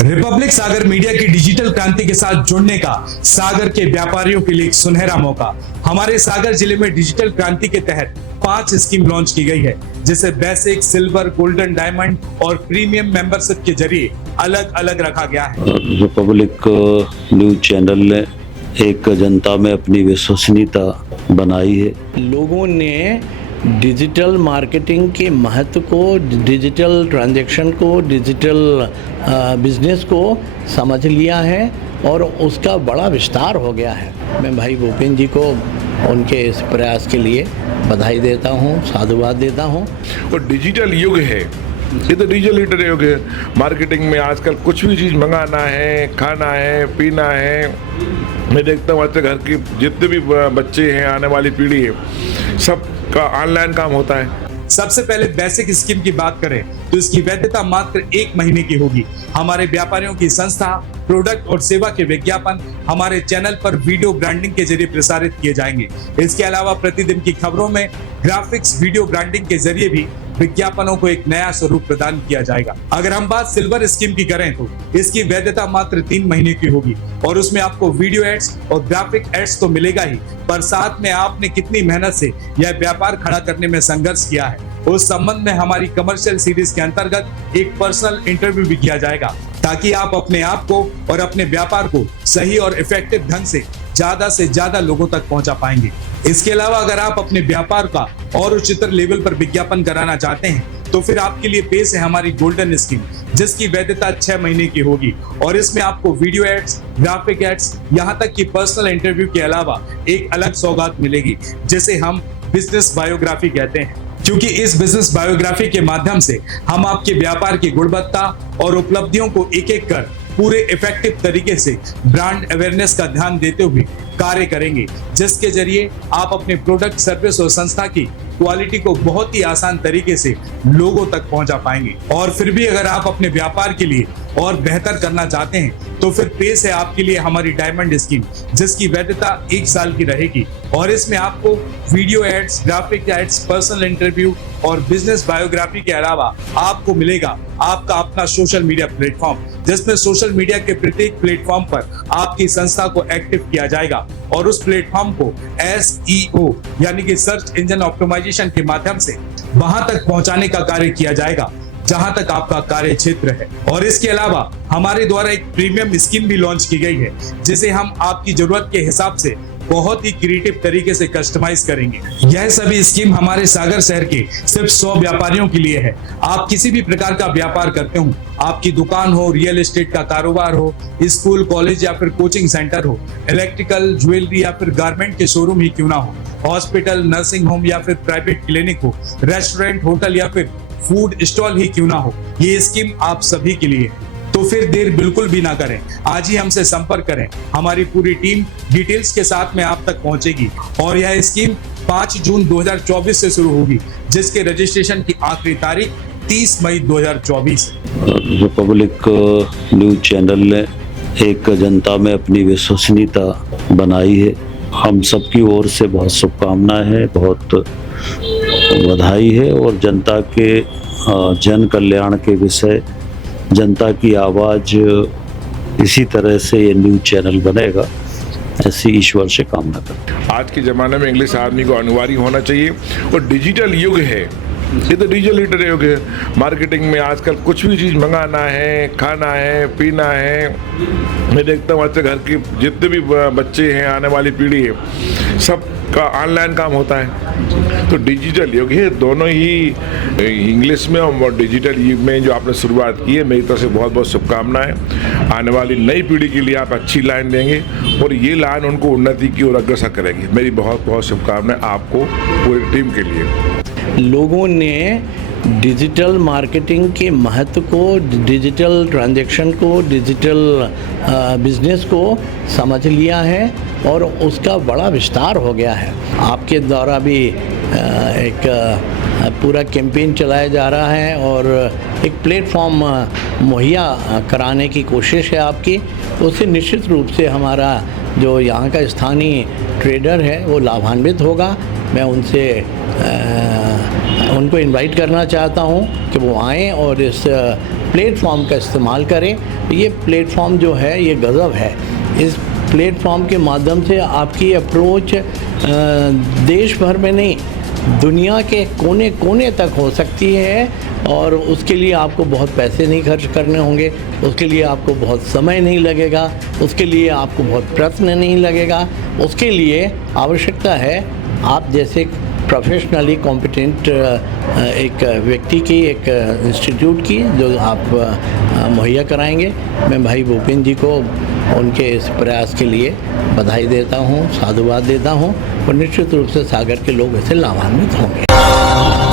Republic सागर media की digital क्रांति के साथ जुड़ने का सागर के व्यापारियों के लिए एक सुनहरा मौका। हमारे सागर जिले में डिजिटल क्रांति के तहत 5 स्कीम लॉन्च की गई है, जिसे बेसिक, सिल्वर, गोल्डन, डायमंड और प्रीमियम मेंबरशिप के जरिए अलग अलग रखा गया है। रिपब्लिक न्यूज चैनल ने एक जनता में अपनी विश्वसनीयता बनाई है। लोगों ने डिजिटल मार्केटिंग के महत्व को, डिजिटल ट्रांजैक्शन को, डिजिटल बिजनेस को समझ लिया है और उसका बड़ा विस्तार हो गया है। मैं भाई भूपेन जी को उनके इस प्रयास के लिए बधाई देता हूँ, साधुवाद देता हूँ। और डिजिटल युग है, ये तो डिजिटल युग है। मार्केटिंग में आजकल कुछ भी चीज़ मंगाना है, खाना है, पीना है, मैं देखता हूँ अच्छा घर की जितने भी बच्चे हैं, आने वाली पीढ़ी है, सब का ऑनलाइन काम होता है। सबसे पहले बेसिक स्कीम की बात करें तो इसकी वैधता मात्र 1 महीने की होगी। हमारे व्यापारियों की संस्था, प्रोडक्ट और सेवा के विज्ञापन हमारे चैनल पर वीडियो ब्रांडिंग के जरिए प्रसारित किए जाएंगे। इसके अलावा प्रतिदिन की खबरों में ग्राफिक्स वीडियो ब्रांडिंग के जरिए भी विज्ञापनों को एक नया स्वरूप प्रदान किया जाएगा। अगर हम बात सिल्वर स्कीम की करें तो इसकी वैधता मात्र 3 महीने की होगी और उसमें आपको वीडियो एड्स और ग्राफिक एड्स तो मिलेगा ही, पर साथ में आपने कितनी मेहनत से यह व्यापार खड़ा करने में संघर्ष किया है उस संबंध में हमारी कमर्शियल सीरीज के अंतर्गत एक पर्सनल इंटरव्यू भी किया जाएगा, ताकि आप अपने आप को और अपने व्यापार को सही और इफेक्टिव ढंग से ज्यादा लोगों तक पहुंचा पाएंगे। इसके अलावा अगर आप अपने व्यापार का और उच्चतर लेवल पर विज्ञापन कराना चाहते हैं तो फिर आपके लिए पेश है हमारी गोल्डन स्कीम, जिसकी वैधता 6 महीने की होगी और इसमें आपको वीडियो एड्स, ग्राफिक एड्स, यहाँ तक कि पर्सनल इंटरव्यू के अलावा एक अलग सौगात मिलेगी, जिसे हम बिजनेस बायोग्राफी कहते हैं। क्योंकि इस बिजनेस बायोग्राफी के माध्यम से हम आपके व्यापार की गुणवत्ता और उपलब्धियों को एक एक कर पूरे इफेक्टिव तरीके से ब्रांड अवेयरनेस का ध्यान देते हुए कार्य करेंगे, जिसके जरिए आप अपने प्रोडक्ट, सर्विस और संस्था की क्वालिटी को बहुत ही आसान तरीके से लोगों तक पहुंचा पाएंगे। और फिर भी अगर आप अपने व्यापार के लिए और बेहतर करना चाहते हैं तो फिर पेश है आपके लिए हमारी डायमंड स्कीम, जिसकी वैधता 1 साल की रहेगी और इसमें आपको video aids, graphic aids, personal interview और बिजनेस बायोग्राफी के अलावा आपको मिलेगा आपका अपना सोशल मीडिया प्लेटफॉर्म, जिसमें सोशल मीडिया के प्रत्येक प्लेटफॉर्म पर आपकी संस्था को एक्टिव किया जाएगा और उस प्लेटफॉर्म को SEO यानी कि सर्च इंजन ऑप्टिमाइजेशन के माध्यम से वहां तक पहुंचाने का कार्य किया जाएगा जहां तक आपका कार्य क्षेत्र है। और इसके अलावा हमारे द्वारा एक प्रीमियम स्कीम भी लॉन्च की गई है, जिसे हम आपकी जरूरत के हिसाब से बहुत ही क्रिएटिव तरीके से कस्टमाइज करेंगे। यह सभी स्कीम हमारे सागर शहर के सिर्फ 100 व्यापारियों के लिए है। आप किसी भी प्रकार का व्यापार करते हो, आपकी दुकान हो, रियल एस्टेट का कारोबार हो, स्कूल, कॉलेज या फिर कोचिंग सेंटर हो, इलेक्ट्रिकल, ज्वेलरी या फिर गारमेंट के शोरूम ही क्यों ना हो, हॉस्पिटल, नर्सिंग होम या फिर प्राइवेट क्लिनिक हो, रेस्टोरेंट, होटल या फिर फूड स्टॉल ही क्यों ना हो, ये स्कीम आप सभी के लिए है। तो फिर देर बिल्कुल भी ना करें, आज ही हमसे संपर्क करें। हमारी पूरी टीम डिटेल्स के साथ में आप तक पहुंचेगी और यह स्कीम 5 जून 2024 से शुरू होगी, जिसके रजिस्ट्रेशन की आखिरी तारीख 30 मई 2024 है। रिपब्लिक न्यूज चैनल ने एक जनता में अपनी विश्वसनीयता बनाई है। हम सबकी ओर से बहुत शुभकामनाएं हैं, बहुत बधाई है और जनता के जन कल्याण के विषय, जनता की आवाज़, इसी तरह से ये न्यूज चैनल बनेगा, ऐसी ईश्वर से कामना करते हैं। आज के ज़माने में इंग्लिश आदमी को अनिवार्य होना चाहिए और डिजिटल युग है, ये तो डिजिटल युग है। मार्केटिंग में आजकल कुछ भी चीज़ मंगाना है, खाना है, पीना है, मैं देखता हूँ अच्छा घर की जितने भी बच्चे हैं, आने वाली पीढ़ी है, सब का ऑनलाइन काम होता है। तो डिजिटल युग है, दोनों ही इंग्लिश में और डिजिटल युग में जो आपने शुरुआत की है, मेरी तरफ से बहुत बहुत शुभकामनाएं। आने वाली नई पीढ़ी के लिए आप अच्छी लाइन देंगे और ये लाइन उनको उन्नति की ओर अग्रसर करेगी। मेरी बहुत बहुत शुभकामनाएं आपको, पूरी टीम के लिए। लोगों ने डिजिटल मार्केटिंग के महत्व को, डिजिटल ट्रांजैक्शन को, डिजिटल बिजनेस को समझ लिया है और उसका बड़ा विस्तार हो गया है। आपके द्वारा भी एक पूरा कैंपेन चलाया जा रहा है और एक प्लेटफॉर्म मुहैया कराने की कोशिश है आपकी। उससे निश्चित रूप से हमारा जो यहाँ का स्थानीय ट्रेडर है वो लाभान्वित होगा। मैं उनको इनवाइट करना चाहता हूँ कि वो आएँ और इस प्लेटफॉर्म का इस्तेमाल करें। ये प्लेटफॉर्म जो है ये गज़ब है। इस प्लेटफॉर्म के माध्यम से आपकी अप्रोच देश भर में नहीं, दुनिया के कोने कोने तक हो सकती है, और उसके लिए आपको बहुत पैसे नहीं खर्च करने होंगे, उसके लिए आपको बहुत समय नहीं लगेगा, उसके लिए आपको बहुत प्रयत्न नहीं लगेगा। उसके लिए आवश्यकता है आप जैसे प्रोफेशनली कॉम्पिटेंट एक व्यक्ति की, एक इंस्टीट्यूट की, जो आप मुहैया कराएंगे। मैं भाई भूपेंद्र जी को उनके इस प्रयास के लिए बधाई देता हूँ, साधुवाद देता हूँ, और निश्चित रूप से सागर के लोग इससे लाभान्वित होंगे।